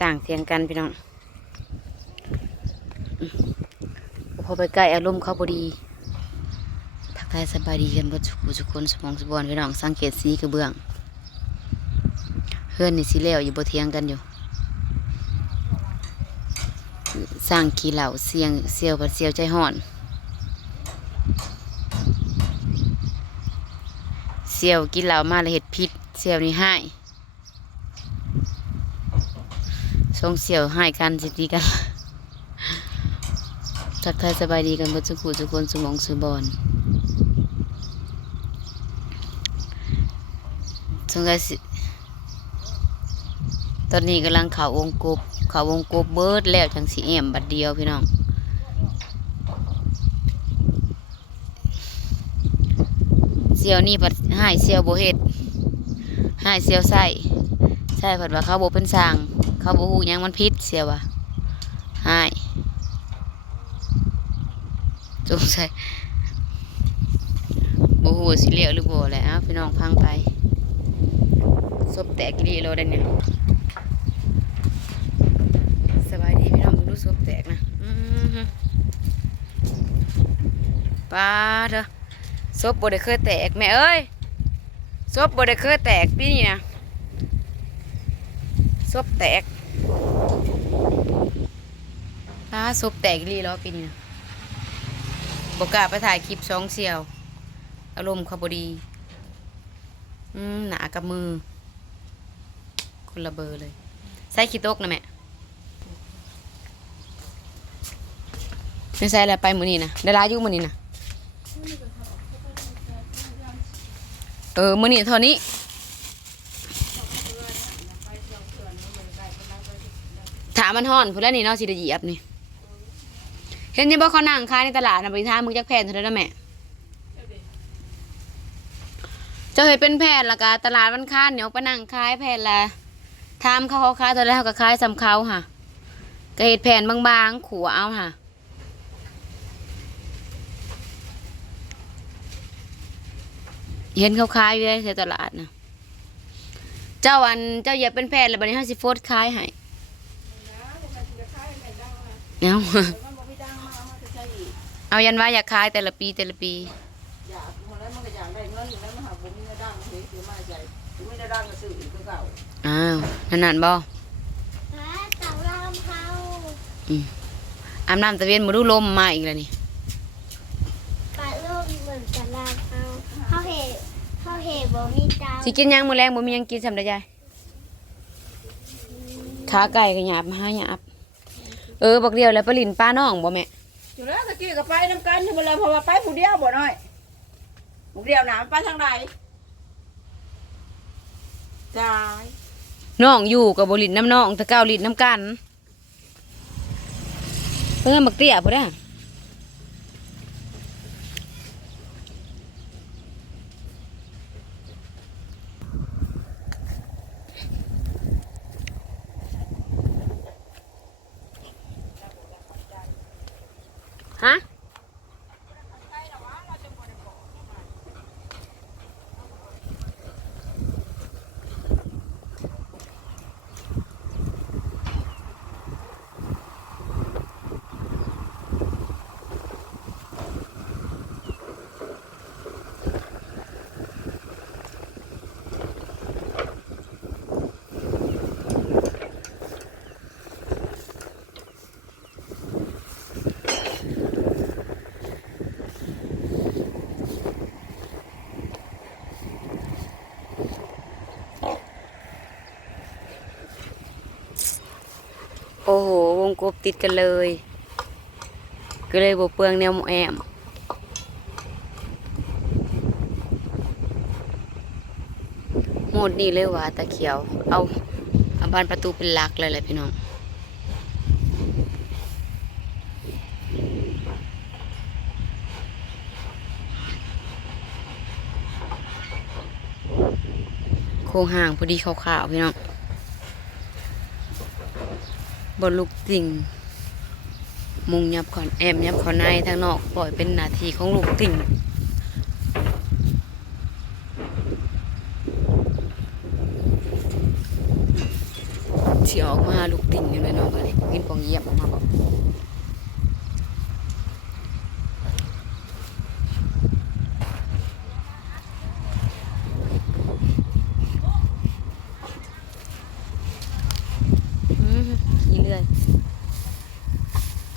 สร้างเสียงกันพี่น้องอพอไปใกล้อารมณ์เขาพอดีทักทายสบายดีกันบดทุกทุกคนสมองสบอนพี่น้องสังเกตสีกระเบื้องเพื่อนนี่สีแล้วอยู่บนเทียงกันอยู่สร้างขี้เหล่าเสียงเสียวผัดเสียวใจห่อน เสียวกินเหล้ามาแล้วเห็ดพิษเสียวนี่ให้ ทรงเสียวให้กันสิดีกันทักทายสบายดีกันบดทุกผู้ทุกคนสมองสบอนสงสัยสิตอนนี้กำลังข่าววงกบข่าววงกบเบิดแล้วจังสีเอี่ยมบัดเดียวพี่น้องเสียวนี่ผัดให้เสียวโบเฮ็ดให้เสียวใส่ใช่ผัดว่าเขาโบเป็นสาง เขาโบหูยังมันพิษเสียวะให้สงสัยโบหูสิเลียวหรือโบแหละอ้าวพี่น้องพังไปศพแตกกี่ดีโลได้เนี่ยสบายดีพี่น้องมึงดูศพแตกนะป้าเถอะซบบได้เคยแตกแม่เอ้ยซบบได้เคยแตกปีนี้นะ ซบแตกอ้าซบแตกอีหลีแล้วปีนี้นะกล้าไปถ่ายคลิปสองเสี่ยว อารมณ์ขบดีอืมหนากับมือ คนละเบอร์เลย ใส่ขี้ตกนะแม่ไม่ใส่อะไรไปมือนี้นะได้ร้ายยู่มือนี้นะเออมือนี่เท่านี้ถา มมันห่อนพูดแล้วนี่เนาะสิได้เหยียบนี่ เห็นยังบ่เขานั่งขายในตลาดนะบริษัทมึงจักแพนเท่านั้นนะแม่ เจ้าเห็นเป็นแพนละกะตลาดวันค้านเนี่ยไปนั่งขายแพนละทามเขาเขาขายเท่าไรเขาก็ขายสำเขาค่ะก็เห็ดแผ่นบางๆขัวเอาค่ะเห็นเขาขายอยู่ในตลาดนะ เจ้าอันเจ้าอย่าเป็นแพทย์แล้วบัดนี้ห้าสิโฟดขายให้ เอาเอายันว่าอยากขายแต่ละปีแต่ละปีอยากมาแล้วมันก็อยากได้เงินแล้วมันหาบุญมีเงินดังเฮ้ยคือมาใจคือไม่ได้ดังก็ซื้ออีกคือเก่าอ้าวนั่นนั่นบ่ฮะเต่าลามเขาอาบน้ำตะเวียนมาดูลมมาอีกแล้วนี่ปลาลูกเหมือนกับลามเขาเขาเห็เขาเห็บ่มีเจ้าสิกินหยังมื้อแรงบ่มีหยังกินสำได้ยายขาไก่ก็หยาบมาหาหยาบ เออบักเดียวแล้วปลาลินป้าน้องบ่แม่อยู่แล้วตะกี้ก็ไปน้ำกันอยู่บ่เลยเพราะว่าไปผู้เดียวบ่น้อยผู้เดียวหนาไปทางใดจ่ายน้องอยู่กับบ่ลินน้ำน้องแต่เก้าลินน้ำกันเพิ่นบักเตี้ยพุ่นน่ ฮะ อ้โห วงกบติดกันเลย ก็เลยบ่เปลืองแนวหมแอมหมดนี่เลยว่าตะเขียว เอาเอาบานประตูเป็นหลักเลยแหละพี่น้องโครงห่างพอดีขาวๆพี่น้อง บนลูกติ่ง มุงยับขอนแอมยับขอนในทางนอกปล่อยเป็นนาทีของลูกติ่งที่ออกมาลูกติ่งอยู่เลยเนาะบัดนี้กินปองเยี่ยมออกมาบอกอืมอี เรื่อย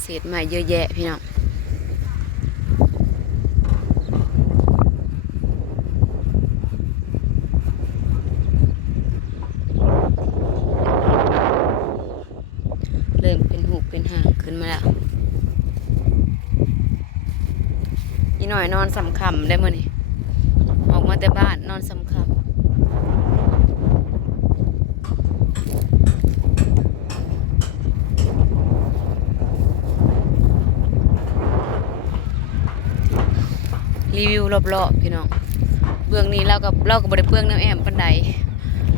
เศษใหม่เยอะแยะพี่น้อง เริ่มเป็นหูเป็นหางขึ้นมาแล้ว นี่หน่อยนอนสำคำได้มื่อนี่ออกมาแต่บ้านนอนสำคำรีวิวรอบๆพี่น้อง เบื้องนี้เรากับเรากับบริเบื้องน้ำแอมปันได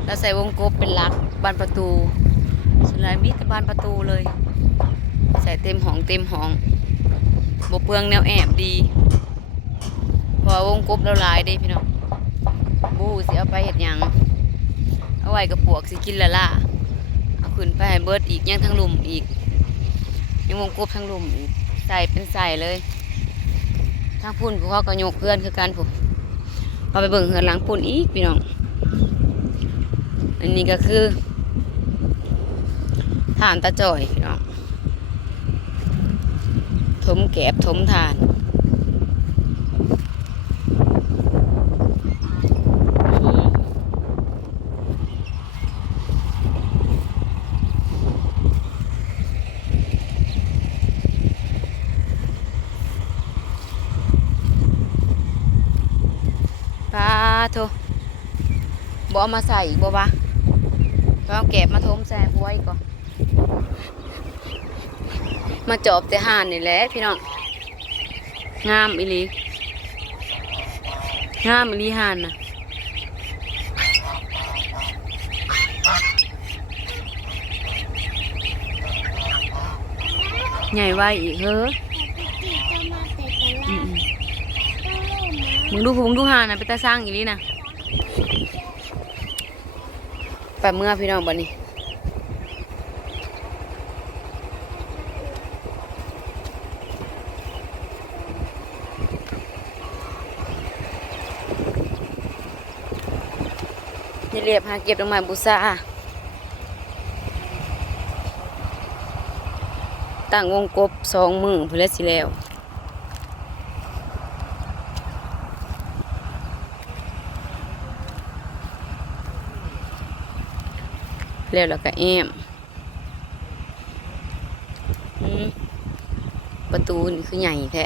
เราใส่วงกบเป็นหลักบานประตูส่วนหลายมีแต่บานประตูเลย ใส่เต็มห้องเต็มห้องบเปลืองแนวแอบดี เพอวงกบเราหลายเด้พี่น้องบูสิเอาไปเห็ดหยังเอาไว้กับปวกสิกินละล่ะเอาขึ้นไปให้เบิดอีกยังทั้งลุมอีกยังวงกบทั้งลุมอีกใส่เป็นใส่เลยทางพุ่นพวกเขาก็ยกเพื่อนคือกันผมพอไปเบิ่งเฮือนหลังพุ่นอีกพี่น้อง อันนี้ก็คือฐานตะจ่อยพี่น้อง ถมแกบถมฐาน ปลาโทบเอามาใส่อีกบ่วะก็เอาแกบมาถมแซ่หัวอีกก่อน มาจอบแต่ห่านนี่แหละพี่น้อง งามอีลีงามอีลีห่านนะใหญ่ไว้อีกเฮ้อ ปกติจะ มึงดูผมงดูหานะไปตาสร้างอีหลีนะไปเมื่อพี่น้องบัดนี้นี่เรียบหาเก็บดอกไม้บูชาตั้งวงกบสองมือเพื่อสิแล้ว แล้วแล้วก็แอมอืมประตูนี่คือใหญ่แท้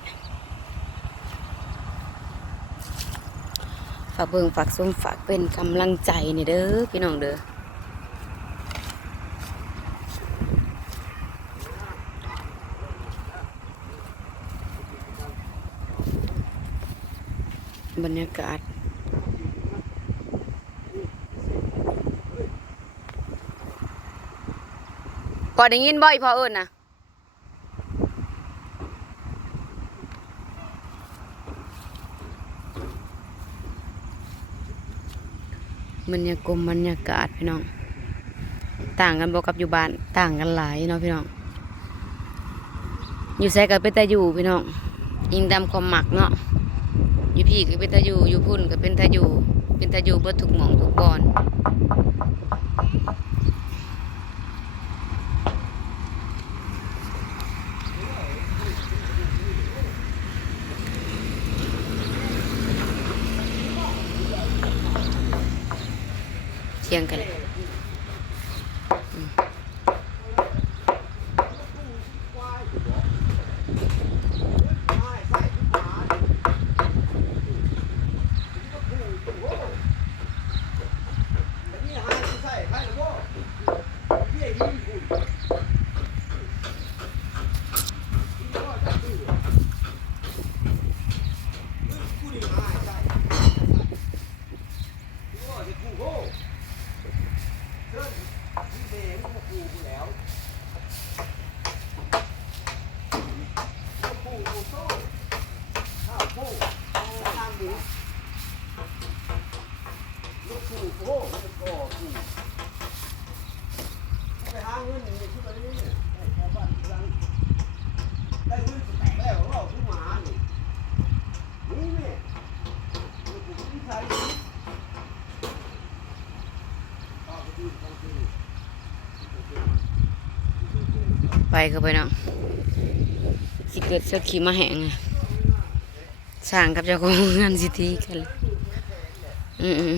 ฝากเบิ่งฝากส้มฝากเป็นกำลังใจนี่เด้อพี่น้องเด้อบรรยากาศ พอได้ยินบ่อยพอเอิญนะบรรยากาศบรรยากาศพี่น้อง ต่างกันบอกกับอยู่บ้านต่างกันหลายเนาะพี่น้อง อยู่ใส่กับเป็นตาอยู่พี่น้องยิงดำความหมักเนาะอยู่พี่ก็เป็นตาอยู่อยู่พุ่นก็เป็นตาอยู่เป็นตาอยู่เบิดทุกหมองทุกบอน เที่ เข้าไปเนาะสิเกิดสักขีมาแหงสร้างกับเจ้าของงานสิทีกันอืม